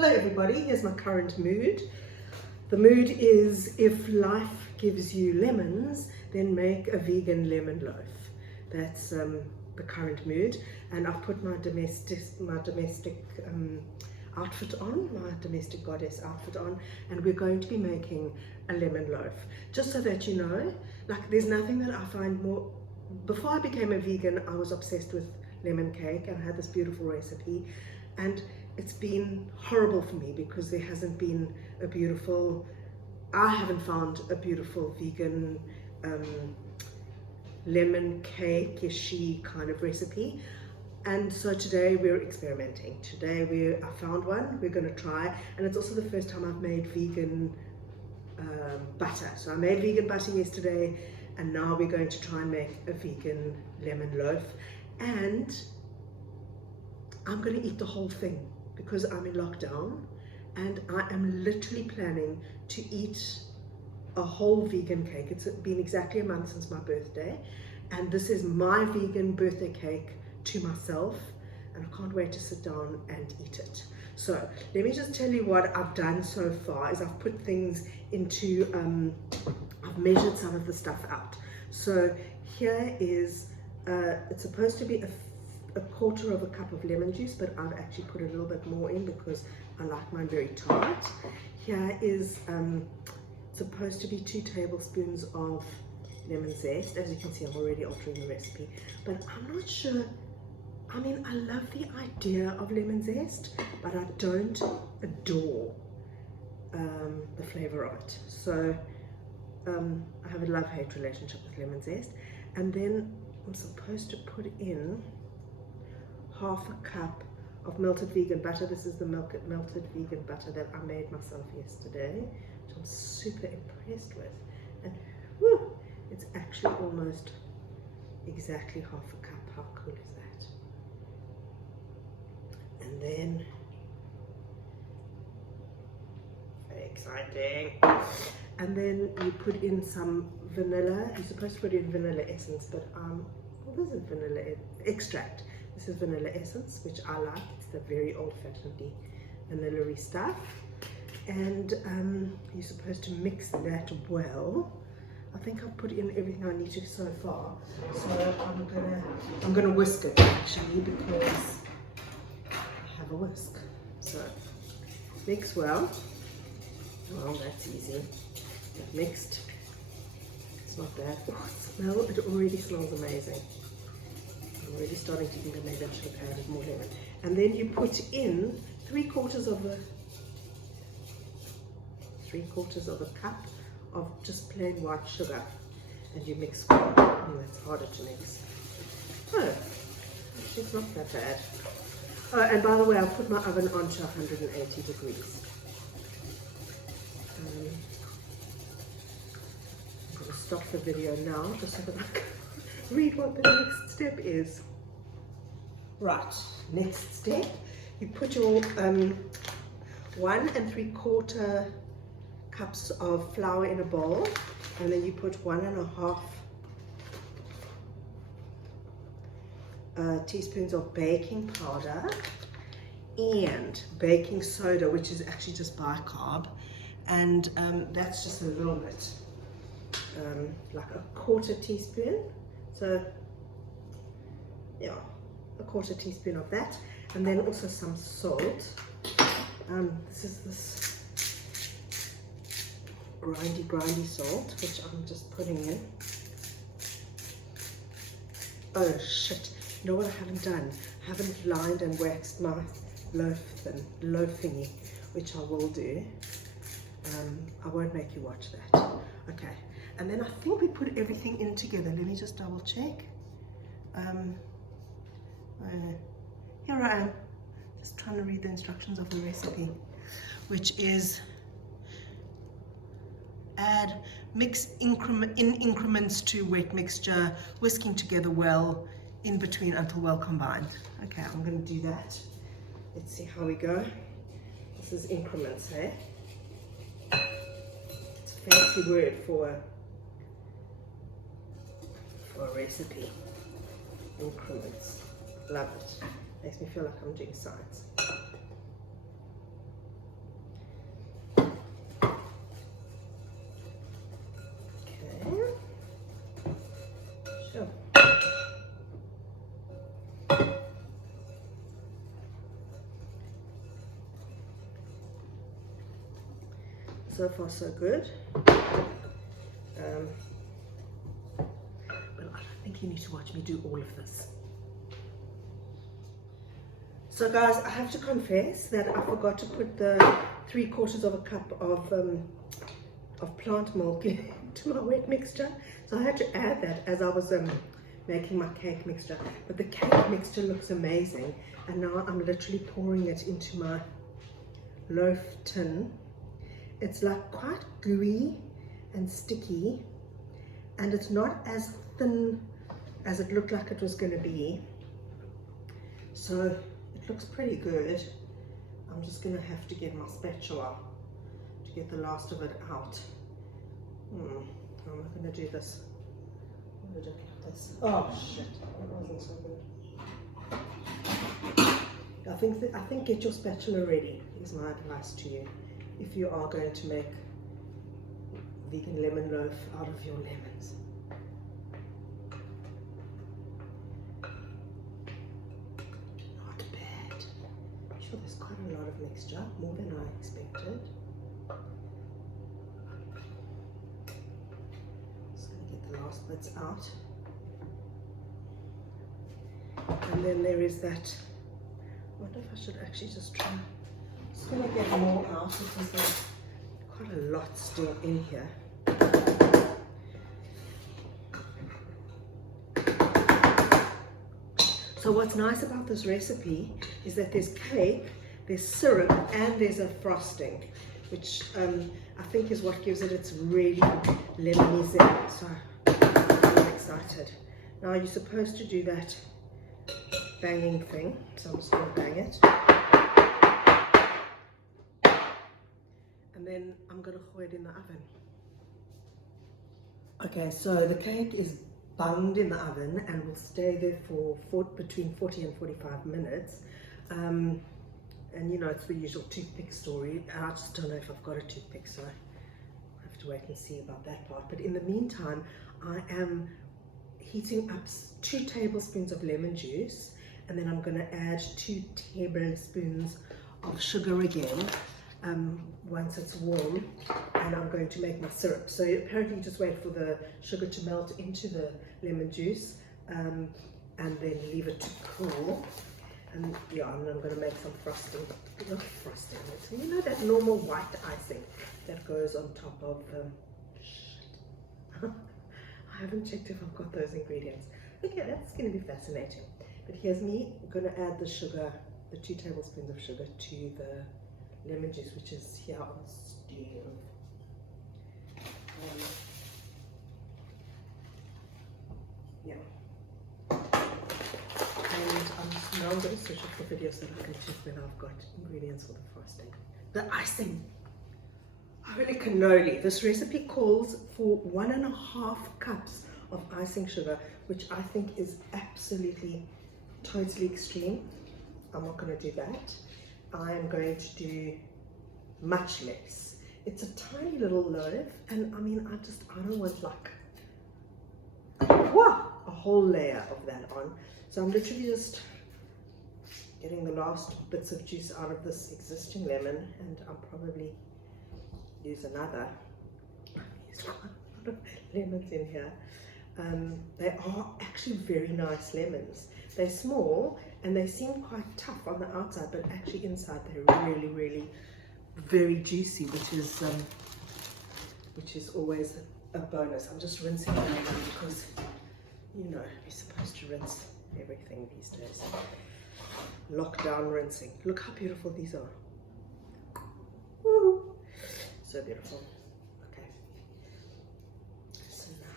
Hello everybody, here's my current mood. The mood is, if life gives you lemons, then make a vegan lemon loaf. That's the current mood, and I've put my domestic outfit on, my domestic goddess outfit on, and we're going to be making a lemon loaf. Just so that you know, like, there's nothing that I find more. Before I became a vegan, I was obsessed with lemon cake, and I had this beautiful recipe, and it's been horrible for me because there hasn't been I haven't found a beautiful vegan lemon cake-ishy kind of recipe. And so today we're experimenting. I found one, we're going to try, and it's also the first time I've made vegan butter. So I made vegan butter yesterday, and now we're going to try and make a vegan lemon loaf, and I'm going to eat the whole thing because I'm in lockdown, and I am literally planning to eat a whole vegan cake. It's been exactly a month since my birthday, and this is my vegan birthday cake to myself, and I can't wait to sit down and eat it. So let me just tell you what I've done so far is I've put things into, I've measured some of the stuff out. So here is, it's supposed to be a quarter of a cup of lemon juice, but I've actually put a little bit more in because I like mine very tart. Here is supposed to be 2 tablespoons of lemon zest. As you can see, I'm already altering the recipe, but I'm not sure. I mean, I love the idea of lemon zest, but I don't adore the flavor of it. So I have a love-hate relationship with lemon zest. And then I'm supposed to put in half a cup of melted vegan butter. This is the melted vegan butter that I made myself yesterday, which I'm super impressed with. And whew, it's actually almost exactly half a cup. How cool is that? And then, very exciting. And then you put in some vanilla. You're supposed to put in vanilla essence, but well, this is vanilla extract. This is vanilla essence, which I like. It's the very old-fashioned vanilla-y stuff. And you're supposed to mix that well. I think I've put in everything I need to so far. So I'm gonna whisk it actually, because I have a whisk. So mix well. Well, that's easy. It mixed. It's not bad. Oh, it already smells amazing. I'm already starting to think that maybe I should have added more lemon. And then you put in 3/4 of a cup of just plain white sugar, and you mix well. That's harder to mix. Oh, it's not that bad. Oh, and by the way, I'll put my oven on to 180 degrees. I'm going to stop the video now just so that I can read what the next step is. Right, next step, you put your 1 3/4 cups of flour in a bowl, and then you put 1 1/2 teaspoons of baking powder and baking soda, which is actually just bicarb, and that's just a little bit, like a 1/4 teaspoon. So yeah, a 1/4 teaspoon of that, and then also some salt. This is this grindy salt, which I'm just putting in. Oh shit, you know what I haven't done? I haven't lined and waxed my loaf thingy, which I will do. I won't make you watch that. Okay, and then I think we put everything in together. Let me just double check. Here I am, just trying to read the instructions of the recipe, which is mix in increments to wet mixture, whisking together well, in between until well combined. Okay, I'm going to do that. Let's see how we go. This is increments, eh? It's a fancy word for a recipe. Increments. Love it. Makes me feel like I'm doing science. So far so good. Well, I don't think you need to watch me do all of this. So guys, I have to confess that I forgot to put the 3/4 of a cup of plant milk into my wet mixture. So I had to add that as I was making my cake mixture. But the cake mixture looks amazing. And now I'm literally pouring it into my loaf tin. It's like quite gooey and sticky. And it's not as thin as it looked like it was going to be. So it looks pretty good. I'm just going to have to get my spatula to get the last of it out. How am I going to do this? I'm going to do it like this. Oh shit, that wasn't so good. I think get your spatula ready is my advice to you if you are going to make vegan lemon loaf out of your lemons. Not bad. I'm sure there's quite a lot of mixture, more than I expected. Just going to get the last bits out. And then there is that. I wonder if I should actually just try. I'm just going to get more out because there's quite a lot still in here. So what's nice about this recipe is that there's cake, there's syrup, and there's a frosting, which I think is what gives it its really lemony zest. So I'm excited. Now you're supposed to do that banging thing, so I'm just going to bang it. And then I'm going to throw it in the oven. Okay, so the cake is bunged in the oven and will stay there for between 40 and 45 minutes. And you know, it's the usual toothpick story. I just don't know if I've got a toothpick, so I have to wait and see about that part. But in the meantime, I am heating up 2 tablespoons of lemon juice, and then I'm going to add 2 tablespoons of sugar again once it's warm, and I'm going to make my syrup. So apparently you just wait for the sugar to melt into the lemon juice and then leave it to cool. And yeah, and I'm going to make some frosting, not frosting, you know, that normal white icing that goes on top of shit. I haven't checked if I've got those ingredients. Okay, that's going to be fascinating. But here's me going to add the sugar, the 2 tablespoons of sugar to the lemon juice, which is here on steam. Yeah. And now I'm going to switch off the video so that I can check when I've got ingredients for the frosting. The icing. Holy cannoli. This recipe calls for 1.5 cups of icing sugar, which I think is absolutely totally extreme. I'm not going to do that. I'm going to do much less. It's a tiny little loaf, and I mean, I don't want like a whole layer of that on. So I'm literally just getting the last bits of juice out of this existing lemon, and I'll probably use another. There's quite a lot of lemons in here. They are actually very nice lemons. They're small and they seem quite tough on the outside, but actually inside they're really, really very juicy, which is always a bonus. I'm just rinsing them because, you know, you're supposed to rinse everything these days. Lockdown rinsing. Look how beautiful these are. Woo! So beautiful. Okay. So now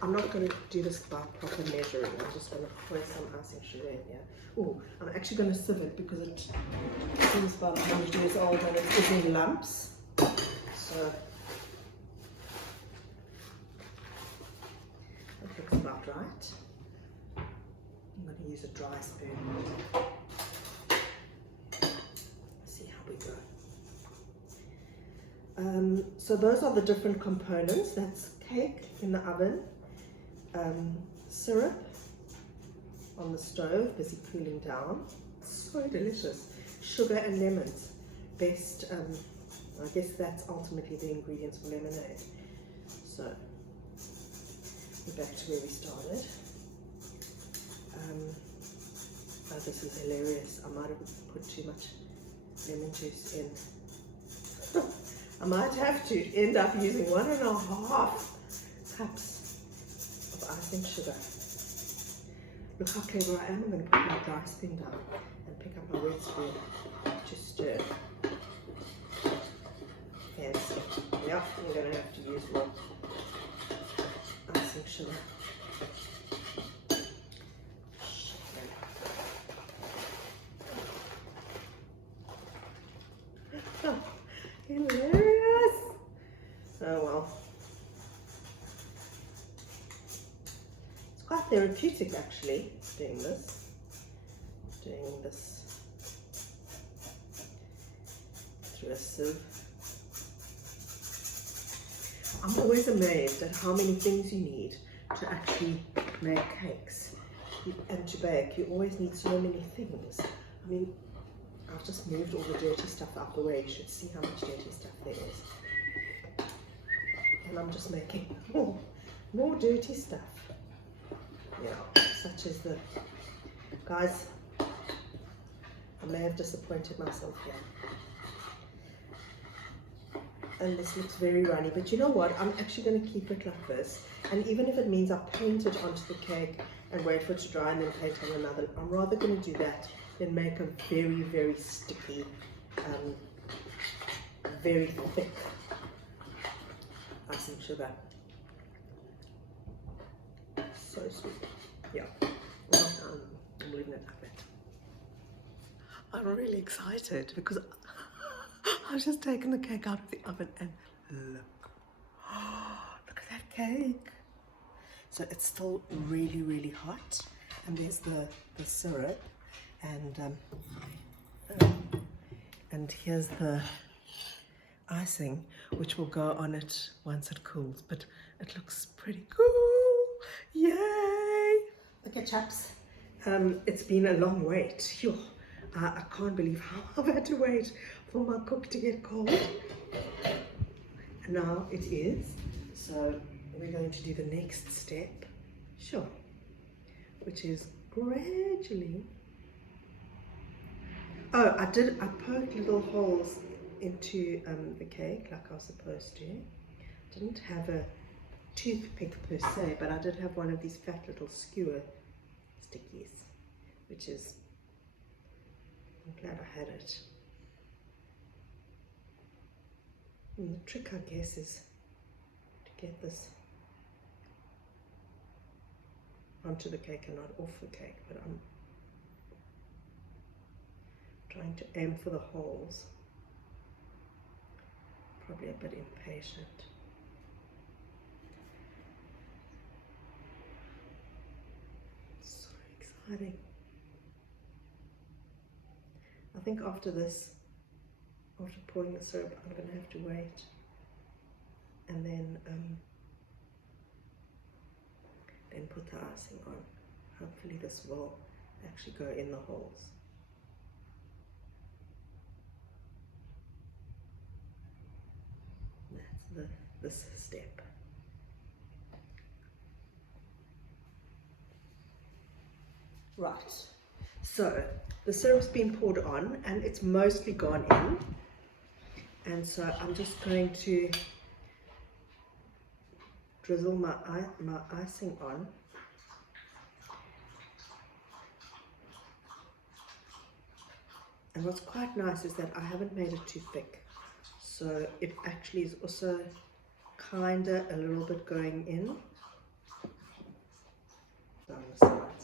I'm not gonna do this by proper measuring. I'm just gonna pour some icing sugar in here. Oh, I'm actually gonna sieve it because it seems about 100 years old and it is in lumps. So that looks about right. I'm gonna use a dry spoon. See how we go. So those are the different components. That's cake in the oven, syrup on the stove, busy cooling down. So delicious. sugar and lemons. Best, I guess that's ultimately the ingredients for lemonade. So, we're back to where we started. Oh, this is hilarious. I might have put too much lemon juice in. I might have to end up using 1.5 cups of icing sugar. Look how clever I am. I'm going to put my dry spoon down and pick up my wet spoon to stir. Fancy. Yeah, I'm going to have to use more icing sugar. Oh, hilarious! Oh well. It's quite therapeutic actually, doing this through a sieve. I'm always amazed at how many things you need to actually make cakes and to bake. You always need so many things. I mean, I've just moved all the dirty stuff out the way. You should see how much dirty stuff there is. And I'm just making more dirty stuff. Yeah, such as the... Guys, I may have disappointed myself here. And this looks very runny, but you know what? I'm actually going to keep it like this. And even if it means I paint it onto the cake and wait for it to dry and then paint on another, I'm rather going to do that than make a very, very sticky, very thick icing sugar. So sweet. Yeah. Well, I'm leaving it like that. I'm really excited because I've just taken the cake out of the oven and look. Look at that cake. So it's still really, really hot. And there's the syrup. And here's the icing, which will go on it once it cools. But it looks pretty cool. Yay! Okay, chaps. It's been a long wait. Phew. I can't believe how I've had to wait for my cook to get cold. And now it is. So we're going to do the next step. Sure. Which is gradually... Oh, I poked little holes into the cake like I was supposed to. Didn't have a toothpick per se, but I did have one of these fat little skewer stickies, which is... I'm glad I had it. And the trick, I guess, is to get this onto the cake and not off the cake, but I'm trying to aim for the holes. Probably a bit impatient. So exciting. I think after this, after pouring the syrup, I'm going to have to wait and then put the icing on. Hopefully this will actually go in the holes. That's this step. Right, so the syrup's been poured on and it's mostly gone in, and so I'm just going to drizzle my icing on. And what's quite nice is that I haven't made it too thick, so it actually is also kinda a little bit going in down the side.